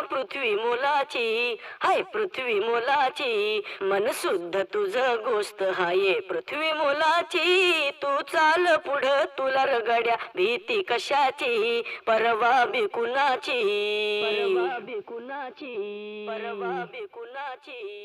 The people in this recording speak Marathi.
पृथ्वी मोलाची, हाय पृथ्वी मोलाची. मन शुद्ध तुझ गोष्ट हाये पृथ्वी मोलाची. तू चाल पुढं तुला रगड्या भीती कशाची, परवा बिकुनाची, परवा बिकुनाची, परवा बिकुनाची.